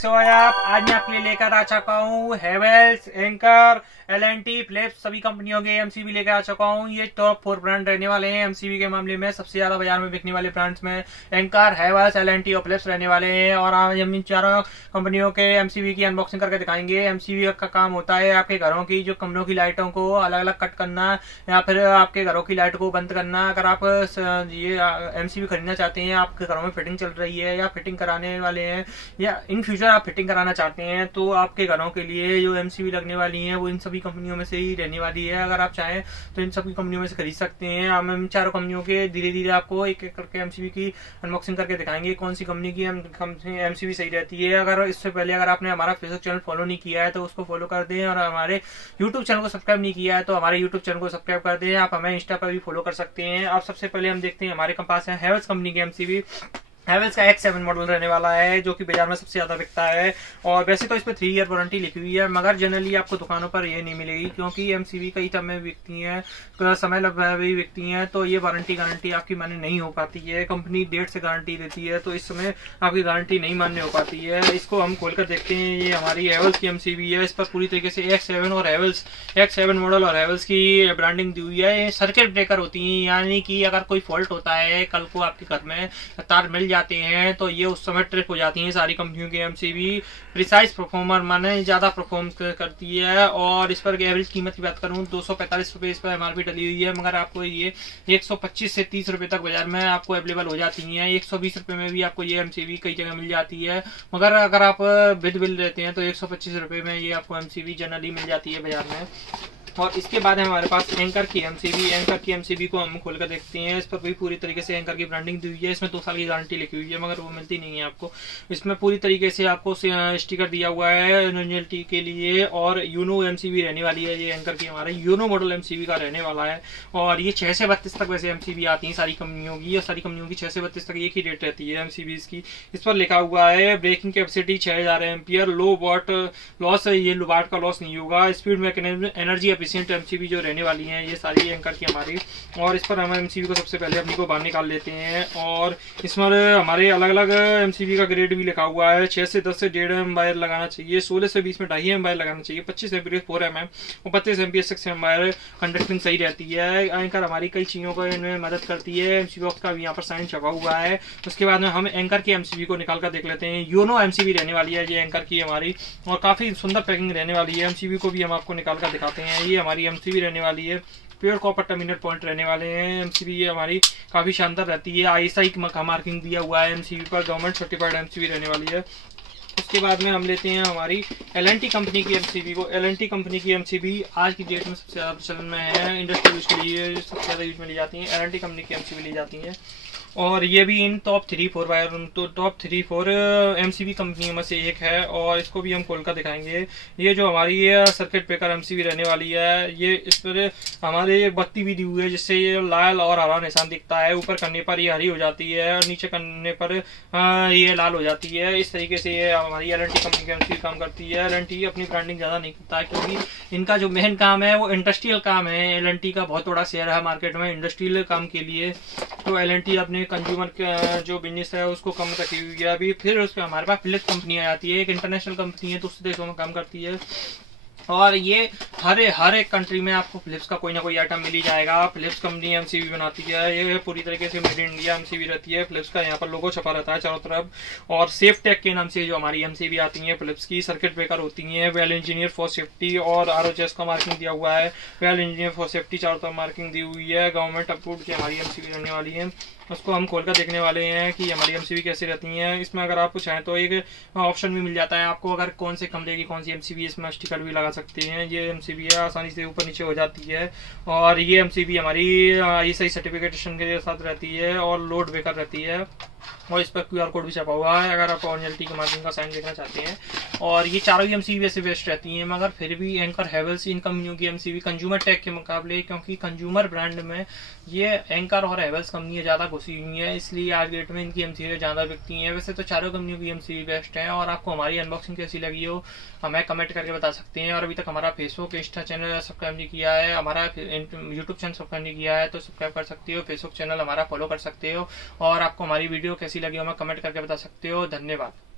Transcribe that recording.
आज मैं आपके लिए लेकर आ चुका हूँ हेवेल्स, एंकर, एल&टी, फिलिप्स सभी कंपनियों के एमसीबी लेकर आ चुका हूँ। ये टॉप 4 ब्रांड रहने वाले हैं एमसीबी के मामले में। सबसे ज्यादा बाजार में बिकने वाले ब्रांड्स में एंकर, हेवेल्स, एल&टी और फिलिप्स रहने वाले हैं। और आज हम इन चारों कंपनियों के एमसीबी की अनबॉक्सिंग करके दिखाएंगे। एमसीबी का काम होता है आपके घरों की जो कमरों की लाइटों को अलग अलग कट करना या फिर आपके घरों की लाइट को बंद करना। अगर आप ये एमसीबी खरीदना चाहते हैं, आपके घरों में फिटिंग चल रही है या फिटिंग कराने वाले हैं या इन फ्यूचर आप फिटिंग कराना चाहते हैं, तो आपके घरों के लिए जो एमसीबी लगने वाली है वो इन सभी कंपनियों में से ही रहने वाली है। अगर आप चाहें तो इन सभी कंपनियों में से खरीद सकते हैं। हम इन चारों कंपनियों के धीरे धीरे आपको एक एक करके एमसीबी की अनबॉक्सिंग करके दिखाएंगे कौन सी कंपनी की एमसीबी सही रहती है। अगर इससे पहले अगर आपने हमारा फेसबुक चैनल फॉलो नहीं किया है तो उसको फॉलो कर दें, और हमारे यूट्यूब चैनल को सब्सक्राइब नहीं किया है तो हमारे यूट्यूब चैनल को सब्सक्राइब कर दें। आप हमें इंस्टा पर भी फॉलो कर सकते हैं। अब सबसे पहले हम देखते हैं हमारे पास है हेवेल्स कंपनी की एमसीबी। हेवेल्स का X7 मॉडल रहने वाला है जो कि बाजार में सबसे ज्यादा बिकता है। और वैसे तो इस पर 3 ईयर वारंटी लिखी हुई है, मगर जनरली आपको दुकानों पर ये नहीं मिलेगी क्योंकि एमसीबी कई समय बिकती है, समय लगभग भी बिकती है, तो ये वारंटी गारंटी आपकी मान्य नहीं हो पाती है। कंपनी डेट से गारंटी देती है तो इस समय आपकी गारंटी नहीं मान्य हो पाती है। इसको हम खोलकर देखते हैं। ये हमारी हेवेल्स की एमसीबी है। इस पर पूरी तरीके से X7 और हेवेल्स X7 मॉडल और हेवेल्स की ब्रांडिंग दी हुई है। सर्किट ब्रेकर होती है, यानी कि अगर कोई फॉल्ट होता है, कल को आपके घर में तार मिल जाते हैं तो ये उस समय ट्रिप हो जाती है सारी कंपनियों की एमसीबी। प्रिसाइज परफॉर्मर माने ज्यादा परफॉर्म करती है। और इस पर एवरेज कीमत की बात करूं 245 रुपए इस पर एमआरपी डली हुई है, मगर आपको ये 125 से 30 रुपए तक बाजार में आपको अवेलेबल हो जाती है। 120 रुपए में भी आपको ये एमसीबी कई जगह मिल जाती है, मगर अगर आप विद बिल रहते हैं तो 125 रुपए में ये आपको एमसीबी जनरली मिल जाती है बाजार में। और इसके बाद है हमारे पास एंकर की एमसीबी। एंकर की एमसीबी को हम खोलकर देखते हैं। इस पर भी पूरी तरीके से एंकर की ब्रांडिंग दी हुई है। इसमें 2 साल की गारंटी लिखी हुई है, मगर वो मिलती नहीं है आपको। इसमें पूरी तरीके से आपको स्टिकर दिया हुआ है ओरिजिनलिटी के लिए। और यूनो एमसीबी रहने वाली है ये एंकर की, हमारा यूनो मॉडल एमसीबी का रहने वाला है। और ये 6 से 32 तक वैसे एमसीबी आती है सारी कंपनियों की, और सारी कंपनियों की 6 से 32 तक एक ही रेट रहती है एमसीबी की। इस पर लिखा हुआ है ब्रेकिंग कैपेसिटी 6000 एम्पियर, लो वाट लॉस, ये वाट का लॉस नहीं होगा, speed mechanism, energy efficient MCB जो रहने वाली हैं ये सारी एंकर की हमारी। और इस पर हम एमसीबी को सबसे पहले अपनी को बाहर निकाल लेते हैं। और इसमें हमारे अलग अलग एमसीबी का ग्रेड भी लिखा हुआ है। 6 से 10 से 1.5 एम वायर लगाना चाहिए, 16 से 20 में 2.5 एम वायर लगाना चाहिए, 25 एम्पियर 4 एम और 25 एम्पियर 6 एम वायर कंडक्टिंग सही रहती है। एंकर हमारी कई चीजों को इनमें मदद करती है। एमसीबी बॉक्स का भी यहाँ पर साइन छपा हुआ है। उसके बाद में हम एंकर की एमसीबी को निकाल कर देख लेते हैं। यूनो एमसीबी रहने वाली है ये एंकर की हमारी, और काफी सुंदर पैकिंग रहने वाली है। एमसीबी को भी हम आपको निकाल कर दिखाते हैं। ये हमारी एमसीबी रहने वाली है, प्योर कॉपर टर्मिनल पॉइंट रहने वाले हैं। एमसीबी ये हमारी काफी शानदार रहती है। आईएसआई का मार्किंग दिया हुआ है एमसीबी पर, गवर्नमेंट सर्टिफाइड एमसीबी रहने वाली है। उसके बाद में हम लेते हैं हमारी एल&टी कंपनी की एमसीबी को। एल&टी कंपनी की एमसीबी आज की डेट में सबसे ज्यादा प्रचलन में है, इंडस्ट्रियल यूज के लिए सबसे ज्यादा यूज में ली जाती है। एल&टी कंपनी की एमसीबी ली जाती है, और ये भी इन टॉप 3-4 एमसीबी कंपनियों में से एक है। और इसको भी हम खोलकर दिखाएंगे। ये जो हमारी सर्किट ब्रेकर एमसीबी रहने वाली है, ये इस पर हमारे बत्ती भी दी हुई है जिससे ये लाल और हरा निशान दिखता है। ऊपर करने पर ये हरी हो जाती है और नीचे करने पर ये लाल हो जाती है। इस तरीके से ये हमारी एल&टी कंपनी की एमसीबी काम करती है। एल&टी अपनी ब्रांडिंग ज्यादा नहीं करता है क्योंकि इनका जो मेन काम है वो इंडस्ट्रियल काम है। एल&टी का बहुत बड़ा शेयर है मार्केट में इंडस्ट्रियल काम के लिए, तो एल&टी अपने कंज्यूमर जो बिजनेस है उसको कम रखी हुई है अभी। फिर उसके हमारे पास फिलिप्स कंपनी आ जाती है, एक इंटरनेशनल कंपनी है, दूसरे देशों में काम करती है। और ये हर एक कंट्री में आपको फिलिप्स का कोई ना कोई आइटम मिल ही जाएगा। फिलिप्स कंपनी एमसीबी बनाती है, ये पूरी तरीके से मेड इन इंडिया एमसीबी रहती है। फिलिप्स का यहाँ पर लोगो छपा रहता है चारों तरफ। और सेफ टेक के नाम से जो हमारी एमसीबी आती है फिलिप्स की, सर्किट ब्रेकर होती है, वेल इंजीनियर फॉर सेफ्टी, और आरओएच का मार्किंग दिया हुआ है, वेल इंजीनियर फॉर सेफ्टी चारों तरफ मार्किंग दी हुई है। गवर्नमेंट अप्रूव्ड की हमारी एमसीबी रहने वाली है। उसको हम खोलकर देखने वाले हैं कि हमारी एमसीबी कैसी रहती है। इसमें अगर आप चाहें तो एक ऑप्शन भी मिल जाता है आपको, अगर कौन से कमरे की कौन सी एमसीबी, इसमें स्टिकर भी लगा सकते हैं। ये एमसीबी है, आसानी से ऊपर नीचे हो जाती है। और ये एमसीबी हमारी आईएसआई सर्टिफिकेशन के साथ रहती है और लोड ब्रेकर रहती है। और इस पर QR कोड भी छपा हुआ है अगर आप ओरिजिनलिटी के मार्किंग का साइन देखना चाहते हैं। और ये चारों ही एमसीबी वैसे बेस्ट रहती हैं, मगर फिर भी एंकर, हेवेल्स इन कंपनियों की एमसीबी कंज्यूमर टेक के मुकाबले, क्योंकि कंज्यूमर ब्रांड में ये एंकर और हेवेल्स कंपनियां ज्यादा घुसी हुई है, इसलिए आज डेट में इनकी एमसीबी ज्यादा बिकती हैं। वैसे तो चारों कंपनियों की एमसीबी बेस्ट है। और आपको हमारी अनबॉक्सिंग कैसी लगी हो हमें कमेंट करके बता सकते हैं। और अभी तक हमारा फेसबुक इंस्टा चैनल सब्सक्राइब नहीं किया है, हमारा यूट्यूब चैनल सब्सक्राइब नहीं किया है तो सब्सक्राइब कर सकते हो, फेसबुक चैनल हमारा फॉलो कर सकते हो। और आपको हमारी वीडियो कैसी लगी हमें कमेंट करके बता सकते हो। धन्यवाद।